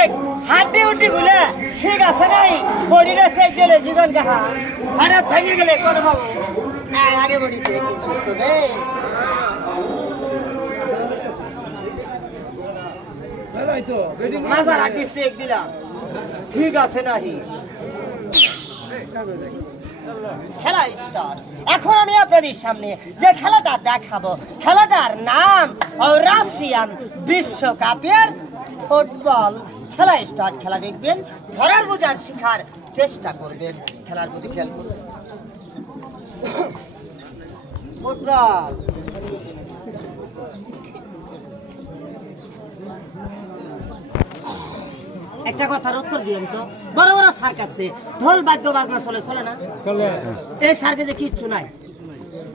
Check হাড্ডি উড্ডি গুলে ঠিক আছে নাই বডিটা চেক দিলে জীবন কাহা হঠাৎ ভেঙে গেলে কোন বাবু আগে বডি চেক শুনে মাজার হাড্ডি চেক দিলাম ঠিক আছে নাহি খেলা স্টার্ট। এখন আমি আপনাদের সামনে যে খেলাটা দেখাবো খেলাটার নাম রাশিয়ান বিশ্বকাপের ফুটবল। খেলা স্টার্ট। খেলা দেখবেন, ধরার বোঝার শিখার চেষ্টা করবেন, খেলার প্রতি খেয়াল করবেন। ফুটবল একটা কথার উত্তর দিন তো, বড় বড় সার্কাসে ঢোল বাদ্য বাজনা চলে চলে না? এই সার্কাসে কিচ্ছু নাই,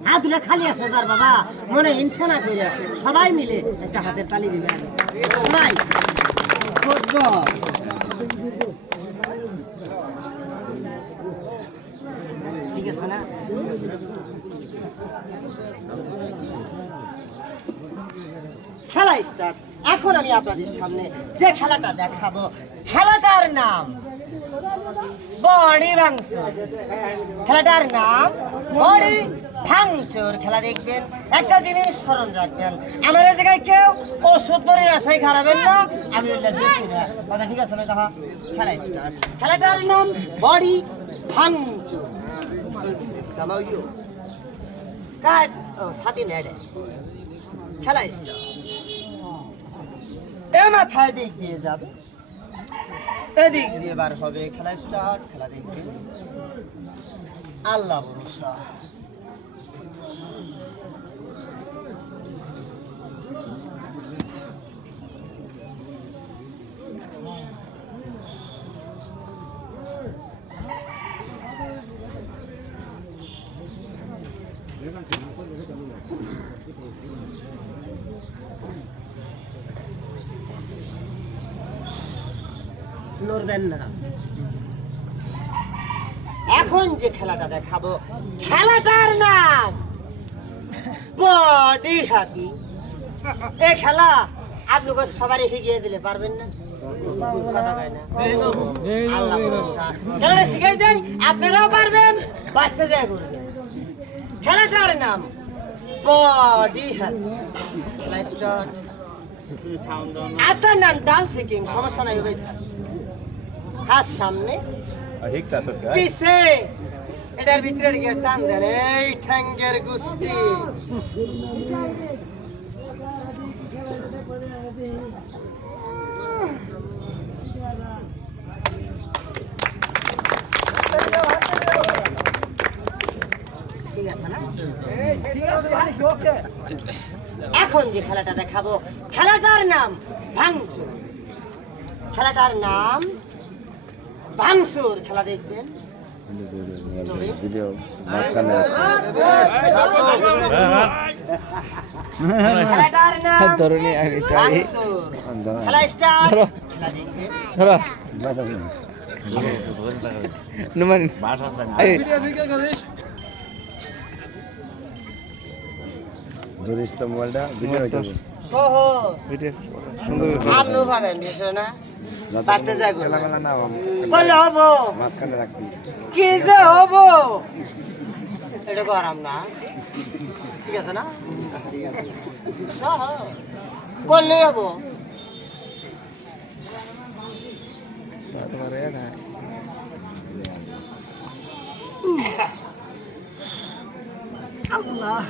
হাত ধুলে খালি আছে যার বাবা মনে হিংসা না করে সবাই মিলে একটা হাতের তালি দিবে সবাই। ফুটবল ঠিক আছে না? খেলা স্টার্ট। এখন আমি আপনাদের সামনে যে খেলাটা দেখাবো খেলাটার নাম বডি ভাঙচুর। খেলাটার নাম বডি ভাঙচুর। খেলা দেখবেন, একটা জিনিস স্মরণ রাখবেন, আমার এই জায়গায় কেউ ওষুধ বড়ির আশায় খারাপেন না, আমি ওইটা দেখি না কথা, ঠিক আছে না? দেখা খেলা স্টার্ট। খেলাটার নাম বডি ভাঙচুর। কাট ও সাথী নেড়ে। খেলা স্টার্ট। এ মাথায় দিক দিয়ে যাবে, এদিক দিয়ে বার হবে। খেলা স্টার্ট। খেলা দেখবে, আল্লাহ ভরসা। লড়বেন না। এখন যে খেলাটা দেখাবো খেলাটার নাম বডি হকি। এই খেলা আপনাকে সবাই শিখিয়ে দিলে পারবেন না? কথা কয় না, আল্লাহ ভরসা। খেলাটা শিখাই দেয়, আপনারাও পারবেন, বাচ্চা যায় করবেন। খেলাটার নাম বডি হকি। খেলা স্টার্ট। আপনার নাম ডান্স কিং, সমস্যা নাই, হবে হাত সামনে পিছে, এটার ভিতরে গিয়ে টান দেন, এই ঠ্যাঙ্গের গুষ্টি। ঠিক আছে না? এখন যে খেলাটা দেখাবো খেলাটার নাম ভাঙচুর। খেলাটার নাম ভাঙচুর। খেলা দেখবেন, খেলাটার নাম ভাঙচুর। খেলা স্টার্ট। খেলা দেখবেন, মোবাইলটা ভিডিও হইতে হবে সুন্দর আপনিও পাবেন বিষয় না, পারতে যাই খেলামেলা না করলে হবো, মাঝখানে রাখবি কি যে হবো এটা করাম না, ঠিক আছে না? করলেই হবো। আল্লাহ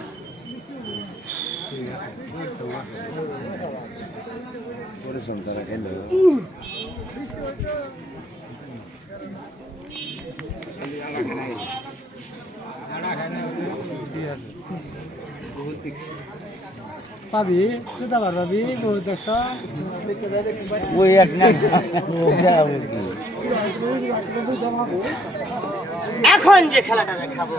পরিশ্রম তারা কেন্দ্র পাবি সেটা পারবি বহুত দেখছ ওই এক না এখন যে খেলাটা দেখাবো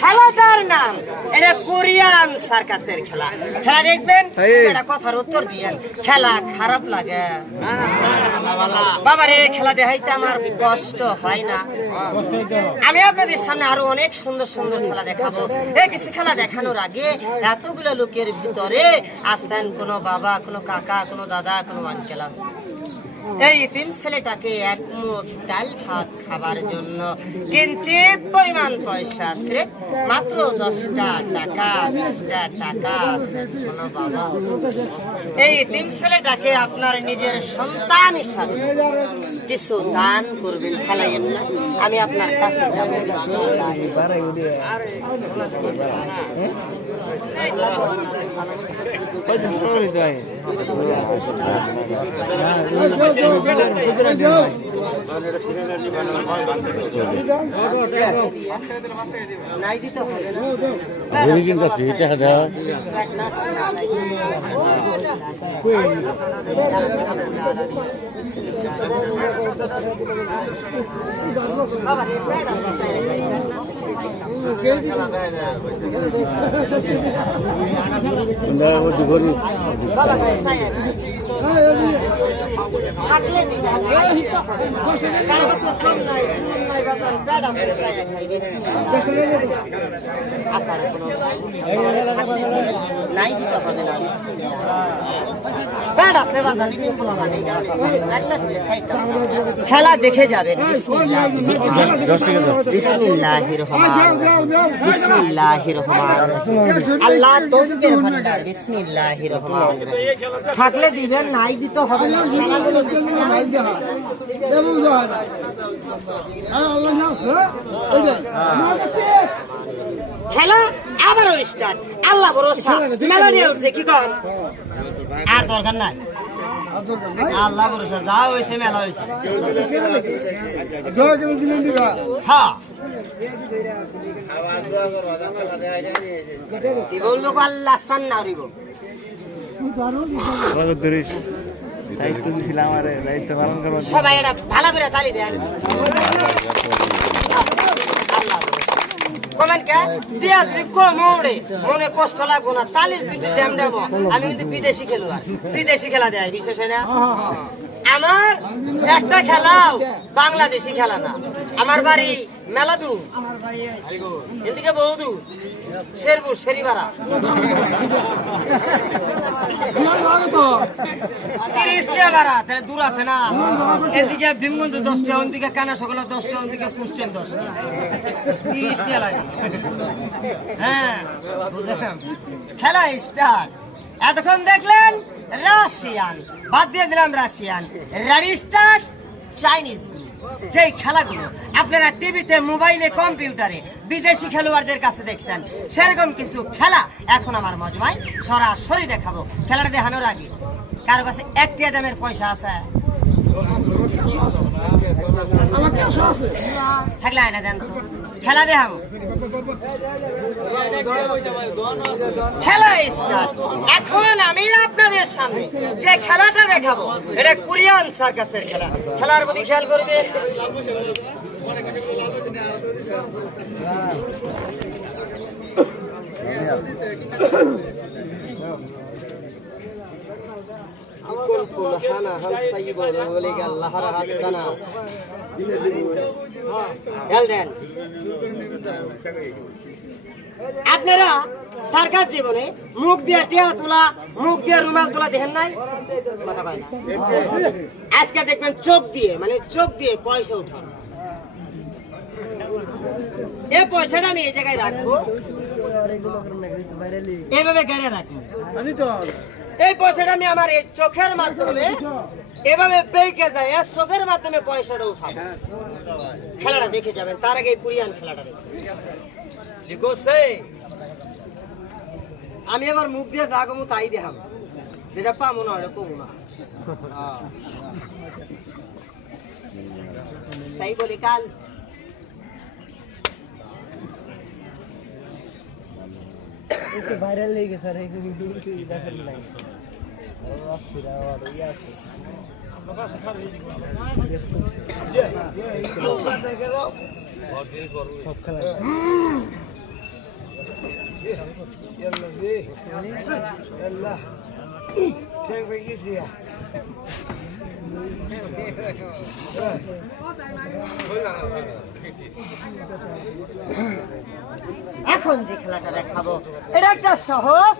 খেলাটার নাম এটা কোরিয়ান সার্কাসের খেলা। খেলা দেখবেন, এটা কথার উত্তর দিয়েন। খেলা খারাপ লাগে বাবা রে, খেলা দেখাইতে আমার কষ্ট হয় না। আমি আপনাদের সামনে আরো অনেক সুন্দর সুন্দর খেলা দেখাবো। এই কিছু খেলা দেখানোর আগে এতগুলো লোকের ভিতরে আছেন কোনো বাবা, কোনো কাকা, কোনো দাদা, কোনো আঙ্কেল আছে। এই এতিম ছেলেটাকে এক মুঠ ডাল ভাত খাবার জন্য কিঞ্চিত পরিমাণ পয়সা আছে, মাত্র 10টা টাকা 20টা টাকা আছে। কোনো বাবা এই এতিম ছেলেটাকে আপনার নিজের সন্তান হিসাবে কিছু দান করবেন, ফেলাইয়েন না। আমি আপনার কাছে যাব। নাই দিতে হবে থাকলে দিবেন, কারো কাছে সব নাই, নাই বাজার পেট আছে, আসার কোনো নাই দিতে হবে না। পেট আছে বাজার, খেলা দেখে যাবেন। বিসমিল্লাহির রহমানির রহিম। আল্লাহ তৌফিকের ভান্ডার। বিসমিল্লাহির রহমানির রহিম। থাকলে দিবেন, নাই দিতে হবে না। খেলাগুলো খেলা আবারও স্টার্ট। আল্লাহ ভরসা, মেলা নিয়ে উঠছে, কি কর আর দরকার নাই। আল্লাহ ভরসা, যা হয়েছে মেলা হয়েছে। হ্যাঁ কি বললো আল্লাহ সান না রিব দায়িত্ব দিছিলাম, আরে দায়িত্ব পালন করবো। সবাই এটা ভালো করে তালি দেন। মনে কষ্ট লাগবো না, তালি দেবো। আমি কিন্তু বিদেশি খেলোয়াড়, বিদেশি খেলা দেয় বিশেষ না। আমার একটা খেলাও বাংলাদেশি খেলা না। আমার বাড়ি মেলা দূর, এদিকে বহু দূর, শেরপুর শেরিবাড়া 30 টাকা ভাড়া, তাহলে দূর আছে না। এদিকে ভীমগঞ্জ 10টা, ওদিকে কানা সকল 10টা, ওদিকে কুষ্টেন 10টা, 30 টাকা লাগে। হ্যাঁ বুঝলাম। খেলা স্টার্ট। এতক্ষণ দেখলেন রাশিয়ান, বাদ দিয়ে দিলাম Russian. Ready start Chinese group. যেই খেলাগুলো আপনারা টিভিতে, মোবাইলে, কম্পিউটারে বিদেশি খেলোয়াড়দের কাছে দেখছেন, সেরকম কিছু খেলা এখন আমার মজমায় সরাসরি দেখাবো। খেলাটা দেখানোর আগে কারো কাছে 1 টাকা দামের পয়সা আছে? থাকলে আয়না দেন তো, খেলা দেখাবো। খেলা স্টার্ট। এখন আমি আপনাদের সামনে যে খেলাটা দেখাবো, এটা কোরিয়ান সার্কাসের খেলা। খেলার প্রতি খেয়াল করবে। আপনারা সার্কাস জীবনে মুখ দিয়ে টিয়া তোলা, মুখ দিয়ে রুমাল তোলা দেখেন নাই? আজকে দেখবেন চোখ দিয়ে, মানে চোখ দিয়ে পয়সা উঠান। এই পয়সাটা আমি এই জায়গায় রাখবো, এইভাবে গেড়ে রাখবো। এই পয়সাটা আমি আমার এই চোখের মাধ্যমে এভাবে বেঁকে যায়, চোখের মাধ্যমে পয়সাটা উঠাবো। খেলাটা দেখে যাবেন। তার আগে কোরিয়ান খেলাটা আমি আমার মুখ দিয়ে যা কমু তাই দেখাবো, যেটা পাবো না ওটা কমু না। সাই বলি কাল ভাইরাল লেগে স্যার, দেখেন নাই এখন যে খেলাটা দেখাবো, এটা একটা সহজ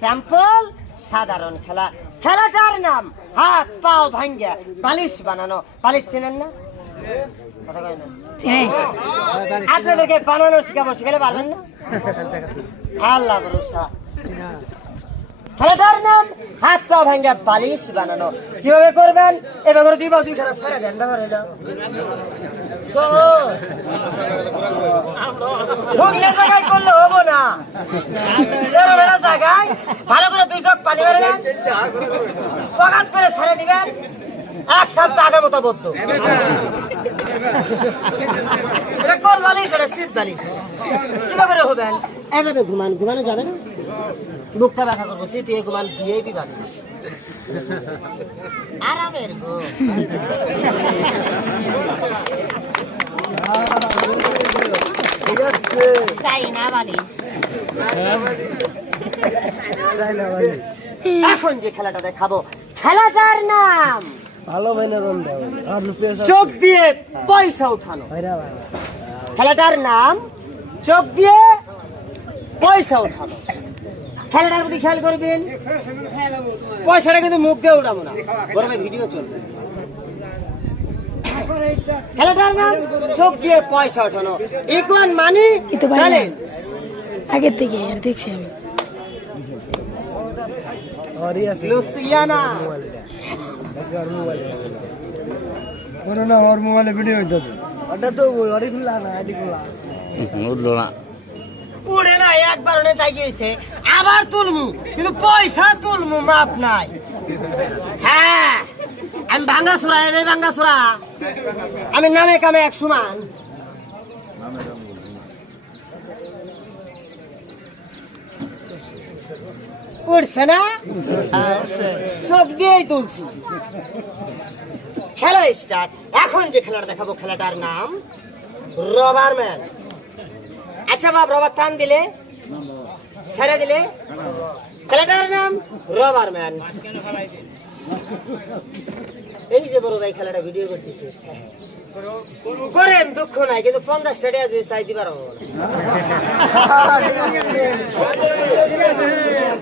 স্যাম্পল সাধারণ খেলা। খেলাটার নাম হাত পাও ভাঙ্গা বালিশ বানানো। বালিশ চেনেন না? কথা কয় না। আপনাদেরকে বানানো শিখাবো, শিখালে পারবেন না? আল্লাহ ভরসা। খেলাটার নাম হাত পা ভাঙ্গা বালিশ বানানো। কিভাবে করবেন? এবার করে দুই খানা সারা দেন। ব্যাপার এটা হুগলে জায়গায় করলে হবো না। জায়গায় ভালো করে 2 চোখ পানি মেরে দেন, পকাত করে ছেড়ে দিবেন। 1 সপ্তাহ আগে মতো বদ্ধ এটা কোন বালিশ? এটা শীত বালিশ। কিভাবে হবেন? এভাবে ঘুমানো যাবে না, বুকটা ব্যথা করবো। শীত ঘুমান ভিআইপি বালিশ, আরামের ঘুম। চাইনা বালিশ। এখন যে খেলাটা দেখাবো, খেলাটার নাম ভালো বিনোদন দাও। চোখ দিয়ে পয়সা উঠানো। খেলাটার নাম চোখ দিয়ে পয়সা উঠানো। খেলাটার প্রতি খেয়াল করবেন, পয়সাটা কিন্তু মুখ দিয়ে উঠাবো না, বড় ভাই ভিডিও চলবে। খেলাটার নাম চোখ দিয়ে পয়সা উঠানো। ইকুয়ান মানি ব্যালেন্স। আগে থেকে আর দেখছি আমি। লুসিয়ানা ওর মোবাইলে ভিডিও হইতো। ওটা তো লরি খুললা না, আইডি খুললা উঠলো না। উড়ে না, একবার ওনে তাই গিয়েছে, আবার তুলমু, কিন্তু পয়সা তুলমু মাপ নাই। হ্যাঁ, আমি ভাঙ্গাসুরা, এই ভাঙ্গাসুরা, আমি নামে কামে এক সমান। উঠছে না, চোখ দিয়েই তুলছি। খেলা স্টার্ট। এখন যে খেলাটা দেখাবো, খেলাটার নাম রবার ম্যান। আচ্ছা বাপ, রবার টান দিলে ছেড়ে দিলে, খেলাটার নাম রবার ম্যান। এই যে বড় ভাই খেলাটা ভিডিও করতেছে, করেন, দুঃখ নাই, কিন্তু 50 টাকা দিয়ে চাই দিবার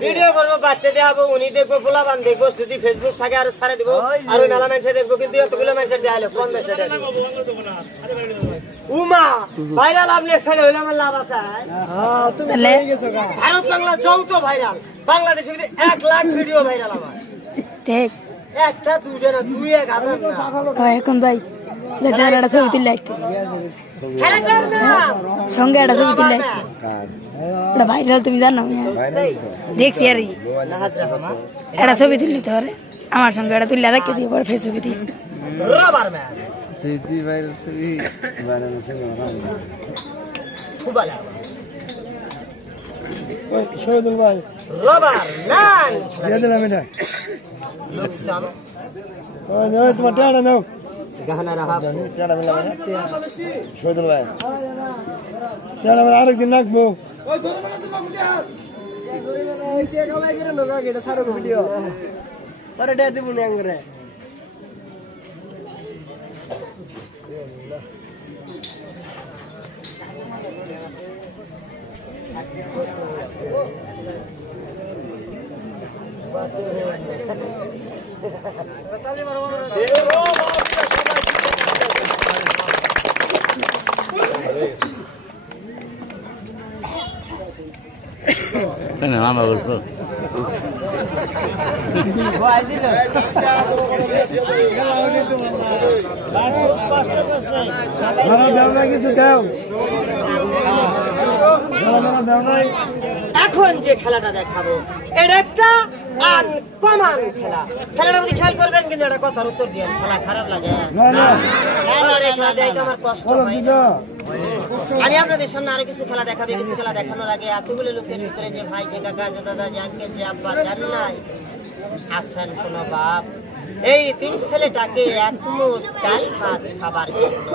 ভিডিও করবো, বাচ্চা দেখাবো, উনি দেখবো, পোলাবান দেখবো, যদি ফেসবুক থাকে আরো ছাড়ে দিব, আর ওই মেলা মানুষের দেখবো, কিন্তু এতগুলো মানুষের দেওয়া হলো 50 টাকা। উমা ভাইরাল, আপনার ছেড়ে হইলে আমার লাভ আছে। ভারত বাংলা যৌথ ভাইরাল, বাংলাদেশের 1 লাখ ভিডিও ভাইরাল আমার। ঠিক একটা দুইটা না, 2-1000 না। এখন ভাই একটা ছবি তুললে একটু খেলাটার নাম সঙ্গে একটা ছবি তুললে একটু এটা ভাইরাল, তুমি জানো? দেখছি আর একটা ছবি তুললি তো আমার সঙ্গে একটা তুললে রেখে দিয়ে পরে ফেসবুকে দিয়ে রবার ম্যান। স্মৃতি ভাইরাল ছবি শহীদুল ভাই রবার ম্যান। দিয়ে দিলাম এটা। লুকসাম তোমার টাকা নাও। গাহানা রাহা টাকা দিলাম শহীদুল ভাই, টাকা আরেকদিন রাখবো। মামা বলছো কিছু দাও। এখন যে খেলাটা দেখাবো, এটা একটা আনকমন খেলা। খেলাটার মধ্যে খেয়াল করবেন, কিন্তু এটা কথার উত্তর দিয়ে, খেলা খারাপ লাগে। খেলা দেখে আমার কষ্ট হয়। আমি আপনাদের সামনে আরো কিছু খেলা দেখাবো। কিছু খেলা দেখানোর আগে এতগুলো লোকের ভিতরে যে ভাই, যে কাকা, যে দাদা, যে আঙ্কেল, যে আব্বা, জান নাই আছেন কোন বাপ, এই 3 ছেলেটাকে এক মুঠ ডাল ভাত খাবার জন্য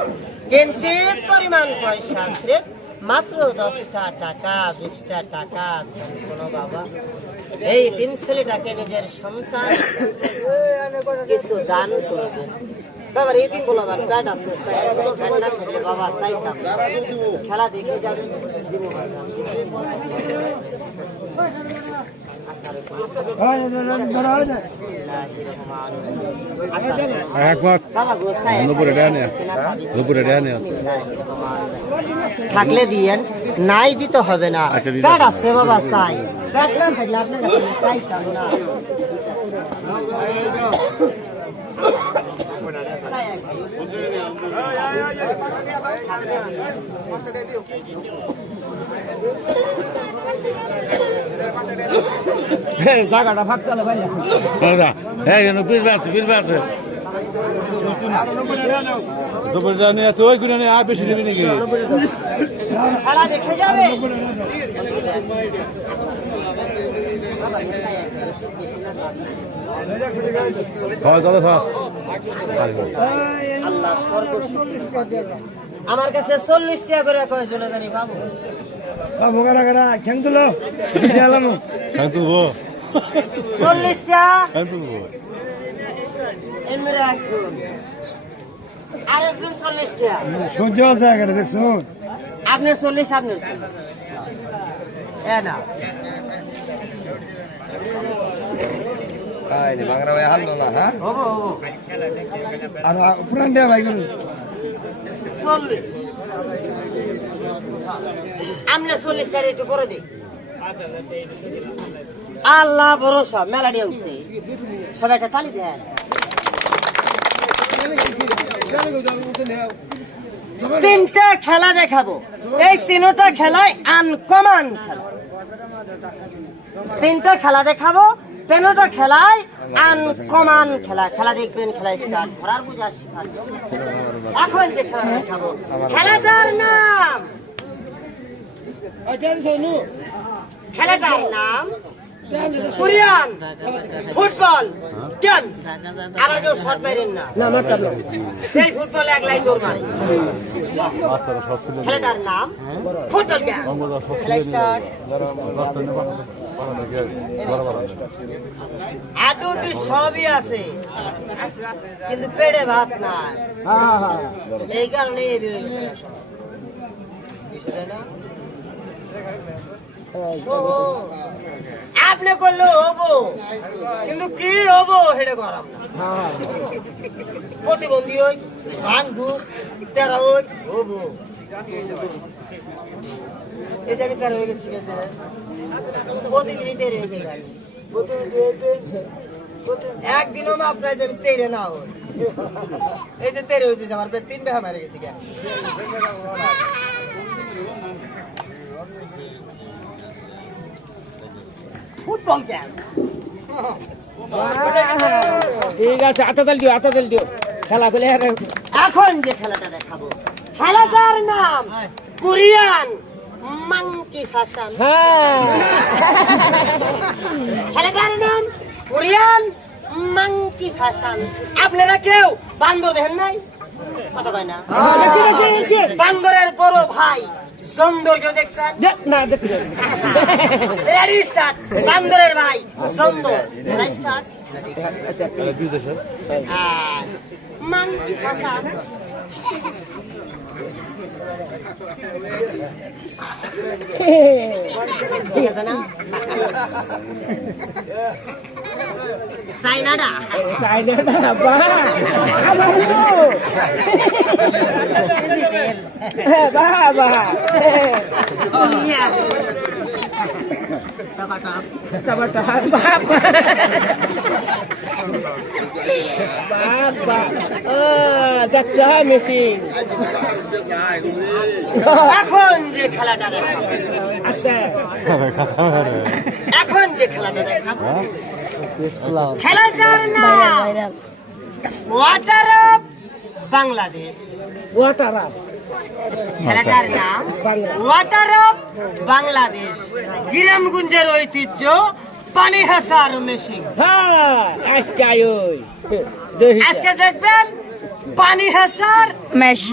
কিঞ্চিত পরিমাণ পয়সা স্রেফ মাত্র 10টা টাকা, 20টা টাকা কোন বাবা এই 3 ছেলেটাকে নিজের সন্তান কিছু দান করবেন। তারপর এই দিন বললাম প্যাট আছে, ঠান্ডা থাকলে বাবা চাইতাম, খেলা দেখে যাবেন। থাকলে দিয়েন, নাই দিতে হবে না। কার্ড আছে বাবা, চাই কার্ড না থাকলে আপনার কাছে চাইতাম না। জায়গাটা ভাগ চালে ভাই হ্যাঁ কেন বীরবা আছে বীরবা আছে দুপুরে জানি এত ওই গুলো আর বেশি দেবে নাকি খেলা দেখে যাবে। হয় তাহলে আল্লাহ সর্বশক্তি। আমার কাছে 40 টাকা করে কয় জনে জানি বাবু। খেং তুলো 40 টাকা তুলবো এমনি একজন, আরেকজন 40 টাকা। সহ্য জায়গা দেখছো আপনার 40, আপনার 40 এ না বাংলা ভাই হারলো না হ্যাঁ হবো হবো আর পুরান দেয়া ভাই 40। আপনার 40 টাকা একটু করে দিই। আল্লাহ ভরসা, মেলা দিয়ে উঠছে, সবাই একটা তালি দেন। 3টা খেলা দেখাবো, এই 3টা খেলায় আনকমন খেলা। 3টা খেলা দেখাবো, 3টা খেলায় আনকমন খেলা। খেলা দেখবেন, খেলা স্টার্ট করার বুঝা শিখাবো। এখন যে খেলা দেখাবো, খেলাটার নাম, খেলাটার নাম কোরিয়ান ফুটবল গেমস। আবার কেউ শট মারেন না, এই ফুটবল একলাই দৌড় মারে। খেলাটার নাম ফুটবল গেম। খেলা স্টার্ট। আটুটি সবই আছে, কিন্তু পেটে ভাত নাই, এই কারণে আপনি করলে হবো, কিন্তু কি হবো সেটা করাম না। প্রতিবন্ধী হই, ভাঙ্গু তেরা হই হবো। এই যে আমি তেরা হয়ে গেছি, প্রতিদিনই তেরে হয়েছে গাড়ি, একদিনও মাপ নাই যে আমি তেরে না হই। এই যে তেরে হয়েছে আমার প্রায় 3 টাকা মারে গেছি। Football game. ঠিক আছে আতা তেল দিও খেলা গুলো এখন যে খেলাটা দেখাবো, খেলাটার নাম কোরিয়ান মাংকি ফ্যাশন। খেলাটার নাম কোরিয়ান মাংকি ফ্যাশন। আপনারা কেউ বান্দর দেখেন নাই? কথা কয় না, বান্দরের বড় ভাই জন্দর কেউ দেখছেন না দেখি রেডি স্টার্ট। বান্দরের ভাই জন্দর, স্টার্ট। Monkey fashion. ঠিক আছে না? চাইনাডা এখন যে খেলাটা দেখাবো, এখন যে খেলাটা দেখাবো, খেলাটার নাম ভাইরাল ওয়াটার অফ বাংলাদেশ। খেলাটার নাম ওয়াটার অফ বাংলাদেশ। গ্রামগঞ্জের ঐতিহ্য পানি হাসার মেশিন। আজকে দেখবেন পানি হাসার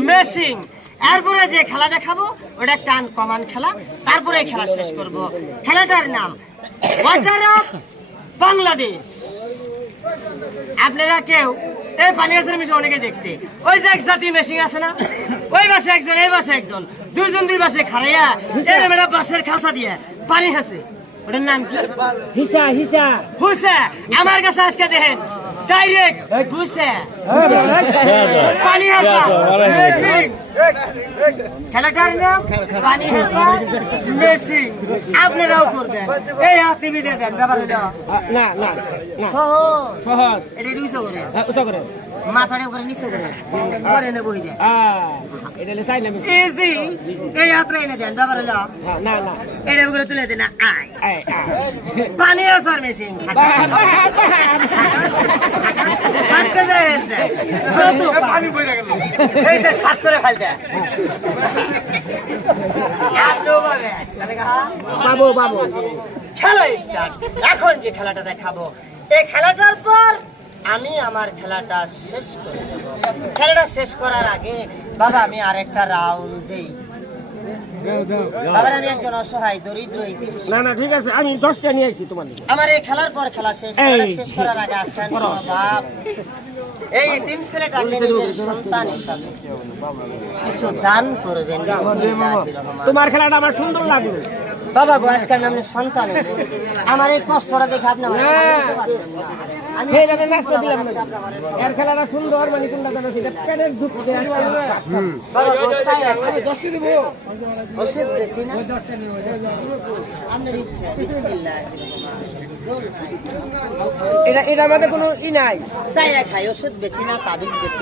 মেশিন। এরপরে যে খেলা দেখাবো ওটা একটা আনকমন খেলা, তারপরে খেলা শেষ করব। খেলাটার নাম ওয়াটার অফ বাংলাদেশ। আপনারা কেউ এই পানি হাসার মেশিন অনেকে দেখছে, ওই যে এক জাতীয় মেশিন আছে না, ওই বাসে একজন এই বাসে একজন, দুইজন দুই বাসে খাড়াইয়া এরম একটা বাঁশের খাঁচা দিয়ে পানি হাসে। ওটার নাম কি? হিসা হিসা হুসে। আমার কাছে আজকে দেখেন ডাইরেক্ট হুসে পানি হাসা মেশিন। খেলাটার নাম পানি হাসা মেশিন। আপনারাও করবেন। এই হাতে দিয়ে দেন ব্যাপার হলো না না সহজ। সহজ এটা নিচে করে ওটা করে মাথাটা করে নিচে করে পরে এনে বহি দেন। এটা চাই না ইজি। এই হাতটা এনে দেন ব্যাপার হলো না না এটা করে তুলে দেন। আয় আয় পানি আসার মেশিন হাঁটতে যায় পানি বইরে গেল এই যে সাত করে ফেলতে বাবু বাবু খেলা স্টার্ট। এখন যে খেলাটা দেখাবো এই খেলাটার পর আমি আমার খেলাটা শেষ করে দেব। খেলাটা শেষ করার আগে বাবা আমি আরেকটা রাউন্ড দেই। বাবা আমি একজন অসহায় দরিদ্র ইতিম। না না ঠিক আছে আমি 10টা নিয়ে আসছি তোমার আমার এই খেলার পর খেলা শেষ। খেলাটা শেষ করার আগে আসছেন বাপ এই ইতিম ছেলেটাকে নিজের সন্তান হিসাবে কিছু দান করবেন। বিসমিল্লাহির রহমানির তোমার খেলাটা আমার সুন্দর লাগলো বাবা গো আজকে আমি আপনার সন্তান হবো। আমার এই কষ্টটা দেখে আপনি আমার বুঝতে পারবেন না। আমি সেই জন্য নাচতে দিলাম না এর খেলাটা সুন্দর মানে কোনটা জানো সেটা পেটের দুঃখ বাবা গো চাই আমি 10টি দেব। ওষুধ বেচি না আপনার ইচ্ছা। বিসমিল্লাহির রহমানির রহিম। এটা এটা আমাদের কোনো ই নাই চাই খাই ওষুধ বেচি না তাবিজ বেচি